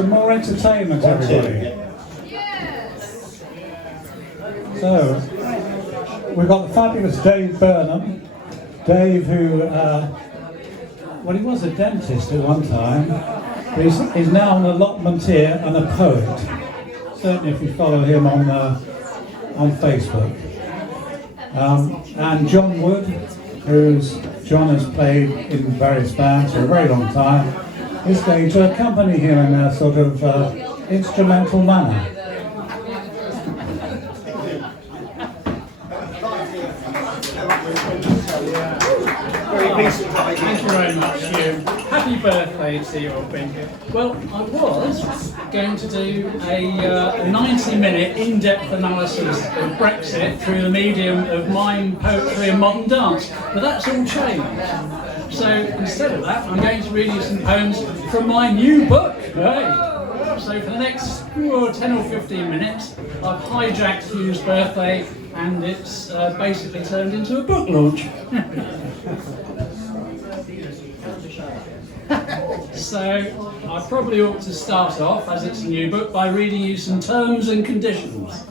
some more entertainment, everybody. So, we've got the fabulous Dave Burnham. Dave, who, well, he was a dentist at one time, but he's now an allotment here and a poet. Certainly if you follow him on Facebook. And Jon Wood, Jon has played in various bands for a very long time, is going to accompany him in a sort of instrumental manner. Thank you very much, Hugh. Happy birthday to you all, Binker. Well, I was going to do a 90-minute in-depth analysis of Brexit through the medium of mime, poetry and modern dance, but that's all changed. So instead of that, I'm going to read you some poems from my new book. Hey. So for the next 10 or 15 minutes, I've hijacked Hugh's birthday and it's basically turned into a book launch. So I probably ought to start off, as it's a new book, by reading you some terms and conditions.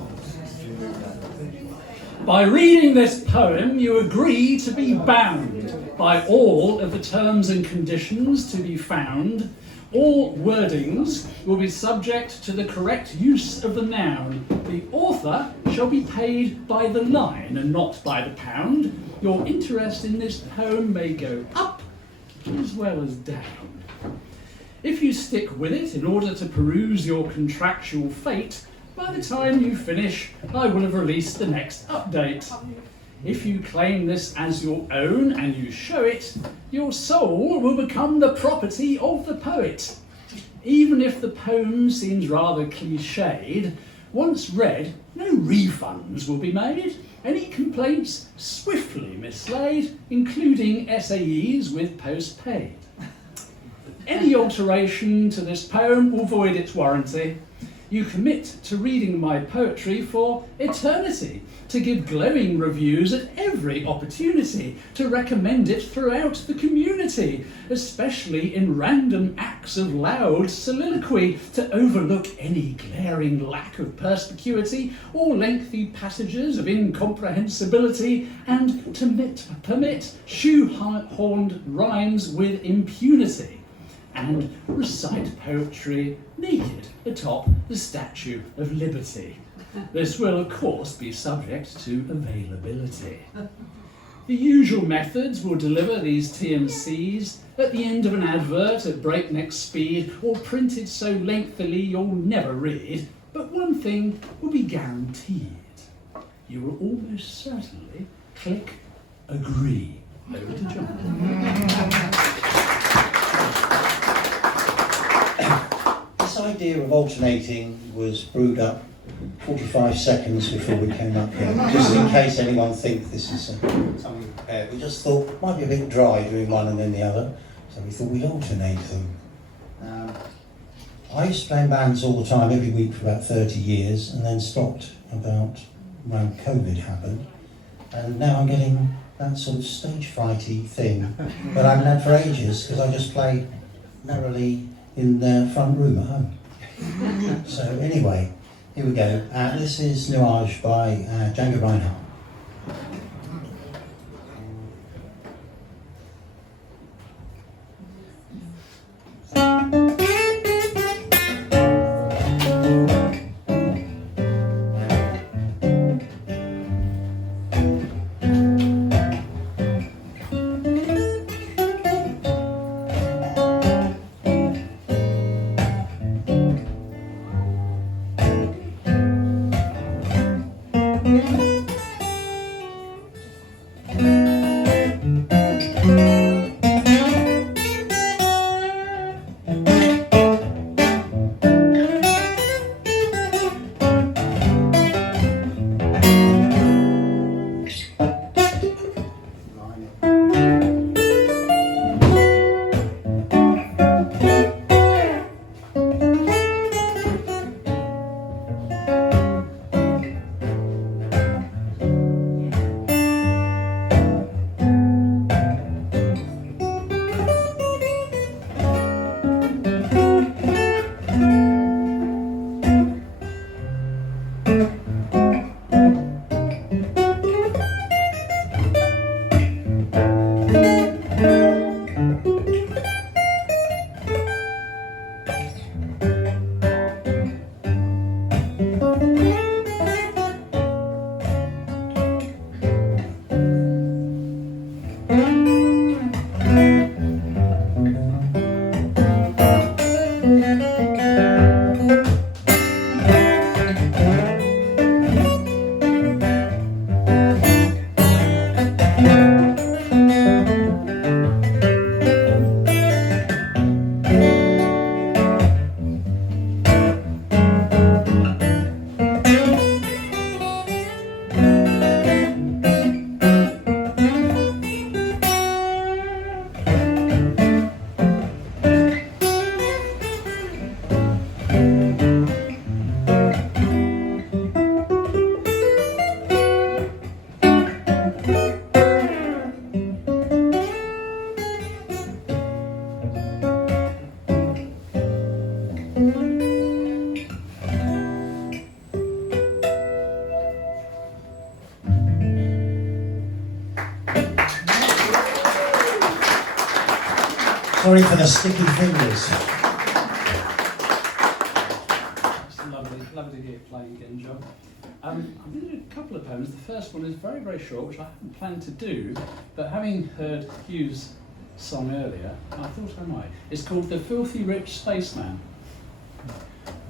By reading this poem, you agree to be bound by all of the terms and conditions to be found. All wordings will be subject to the correct use of the noun. The author shall be paid by the line and not by the pound. Your interest in this poem may go up as well as down. If you stick with it in order to peruse your contractual fate, by the time you finish, I will have released the next update. If you claim this as your own and you show it, your soul will become the property of the poet. Even if the poem seems rather cliched, once read, no refunds will be made. Any complaints swiftly mislaid, including SAEs with post-paid. Any alteration to this poem will void its warranty. You commit to reading my poetry for eternity, to give glowing reviews at every opportunity, to recommend it throughout the community, especially in random acts of loud soliloquy, to overlook any glaring lack of perspicuity or lengthy passages of incomprehensibility, and to permit shoehorned rhymes with impunity, and recite poetry naked atop the Statue of Liberty. This will, of course, be subject to availability. The usual methods will deliver these T&Cs at the end of an advert at breakneck speed, or printed so lengthily you'll never read, but one thing will be guaranteed. You will almost certainly click agree. Over to Jon. This idea of alternating was brewed up 45 seconds before we came up here, just in case anyone thinks this is something prepared. We just thought it might be a bit dry doing one and then the other, so we thought we'd alternate them. I used to play in bands all the time, every week for about 30 years, and then stopped about when COVID happened, and now I'm getting that sort of stage frighty thing that I haven't had for ages, because I just play merrily in the front room at home. So anyway, here we go. This is Nuages by Django Reinhardt. Sorry for the sticky fingers. It's lovely, lovely to hear you playing again, John. I'm going to do a couple of poems. The first one is very, very short, which I hadn't planned to do, but having heard Hugh's song earlier, I thought I might. It's called The Filthy Rich Spaceman.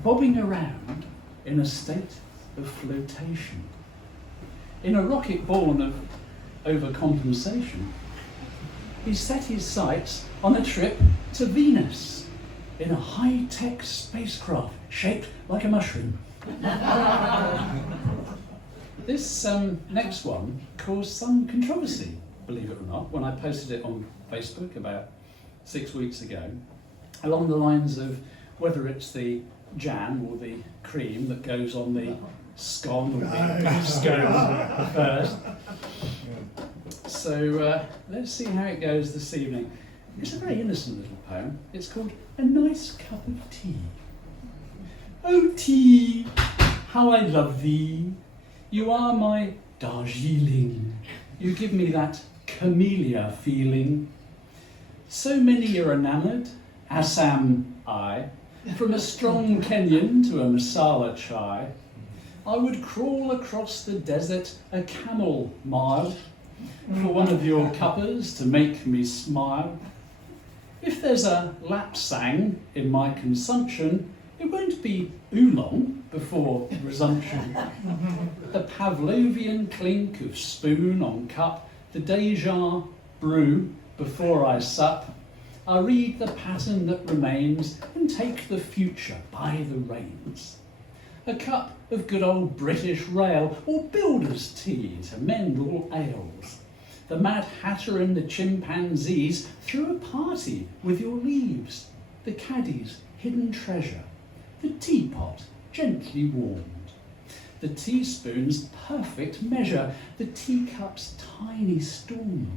Bobbing around in a state of flotation, in a rocket born of overcompensation, he set his sights on a trip to Venus in a high-tech spacecraft shaped like a mushroom. This next one caused some controversy, believe it or not, when I posted it on Facebook about 6 weeks ago, along the lines of whether it's the jam or the cream that goes on the scone or the scone first. So let's see how it goes this evening. It's a very innocent little poem. It's called A Nice Cup of Tea. Oh tea, how I love thee. You are my Darjeeling. You give me that camellia feeling. So many are enamoured, as am I. From a strong Kenyan to a masala chai. I would crawl across the desert a camel mile for one of your cuppers to make me smile. If there's a lapsang in my consumption, it won't be oolong before resumption. The Pavlovian clink of spoon on cup, the deja brew before I sup. I read the pattern that remains and take the future by the reins. A cup of good old British rail or builder's tea to mend all ails. The Mad Hatter and the chimpanzees threw a party with your leaves. The caddy's hidden treasure. The teapot gently warmed. The teaspoon's perfect measure. The teacup's tiny storm.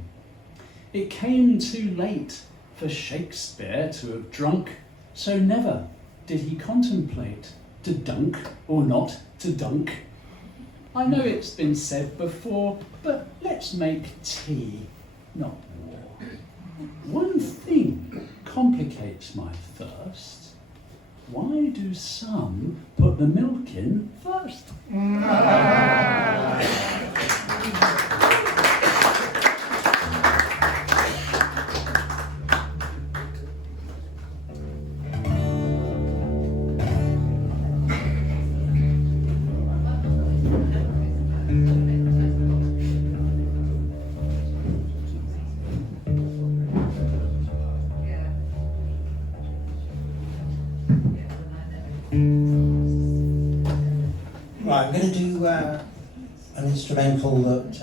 It came too late for Shakespeare to have drunk, so never did he contemplate to dunk or not to dunk. I know it's been said before, but let's make tea, not war. One thing complicates my thirst. Why do some put the milk in first? Right, I'm going to do an instrumental that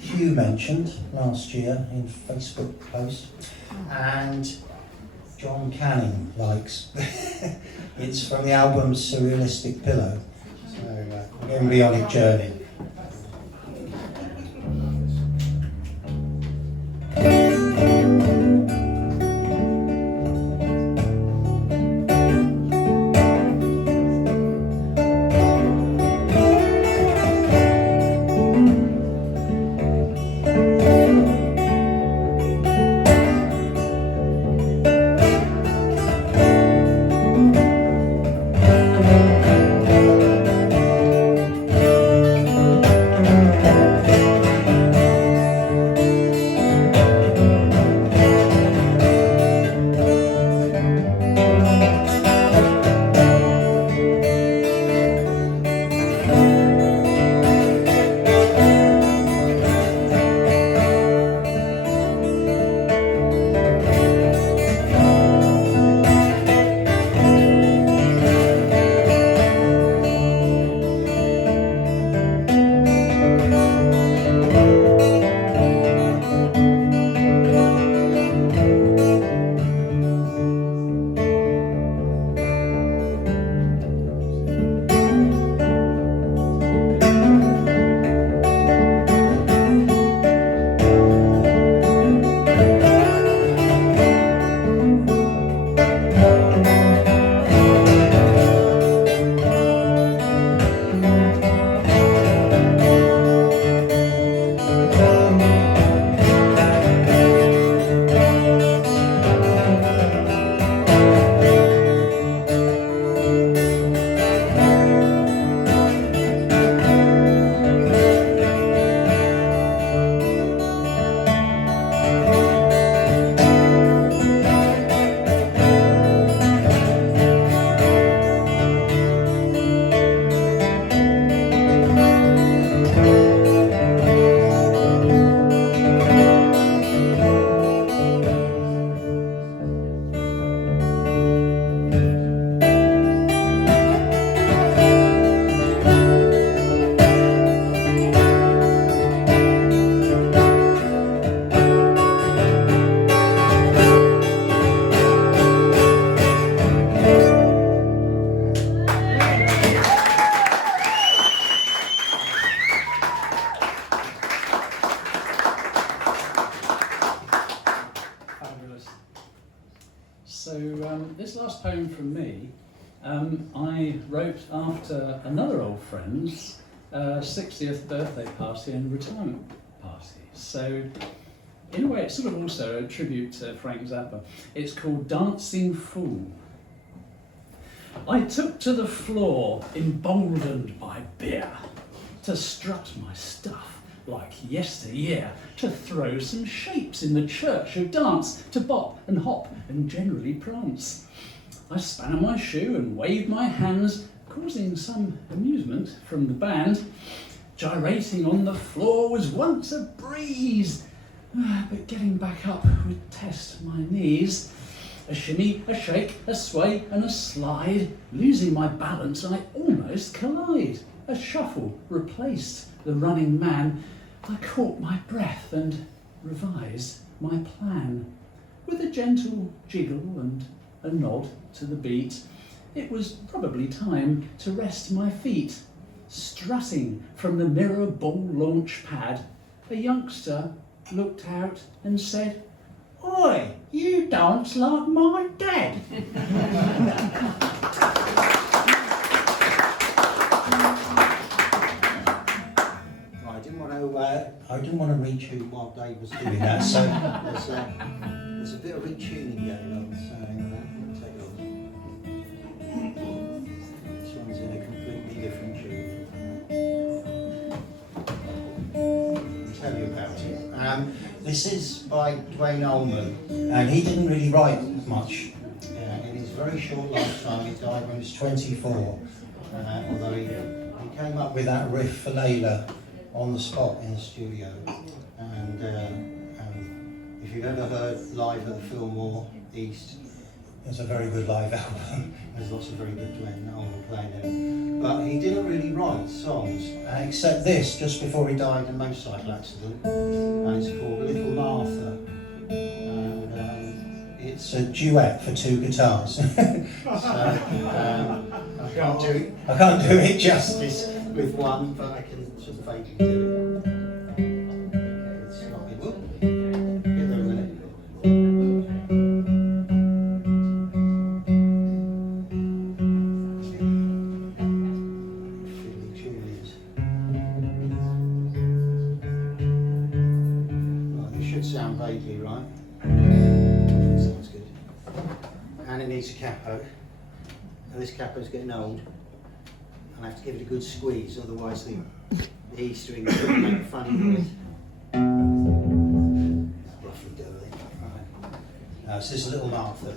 Hugh mentioned last year in Facebook post, and John Canning likes. It's from the album Surrealistic Pillow, so Embryonic Journey. I wrote after another old friend's 60th birthday party and retirement party. So, in a way, it's sort of also a tribute to Frank Zappa. It's called Dancing Fool. I took to the floor, emboldened by beer, to strut my stuff like yesteryear, to throw some shapes in the church of dance, to bop and hop and generally prance. I span on my shoe and waved my hands, causing some amusement from the band. Gyrating on the floor was once a breeze, but getting back up would test my knees. A shimmy, a shake, a sway and a slide. Losing my balance, I almost collide. A shuffle replaced the running man. I caught my breath and revised my plan. With a gentle jiggle and a nod to the beat, it was probably time to rest my feet. Strutting from the mirror ball launch pad, a youngster looked out and said, "Oi, you dance like my dad." I didn't want to reach you while Dave was doing that, so there's a bit of retuning going on. So take it on. This one's in a completely different tune. I'll tell you about it. This is by Allman, and he didn't really write much. In his very short lifetime, he died when he was 24. Although he came up with that riff for Layla on the spot in the studio, and if you've ever heard live at the Fillmore East, it's a very good live album. There's lots of very good Allman playing it, but he didn't really write songs, except this just before he died in a motorcycle accident, and it's called Little Martha, and it's a duet for two guitars. So I can't do it justice with one, but I can sort of vaguely do it. It's slightly, whoop, get there a minute. Feeling tunes. Right, it should sound vaguely right. Sounds good. And it needs a capo. And this capo's getting old. I have to give it a good squeeze, otherwise the E strings will make a funny noise. Roughly go there. Right. So this is Little Martha.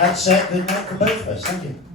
That's it. Good night for both of us. Thank you.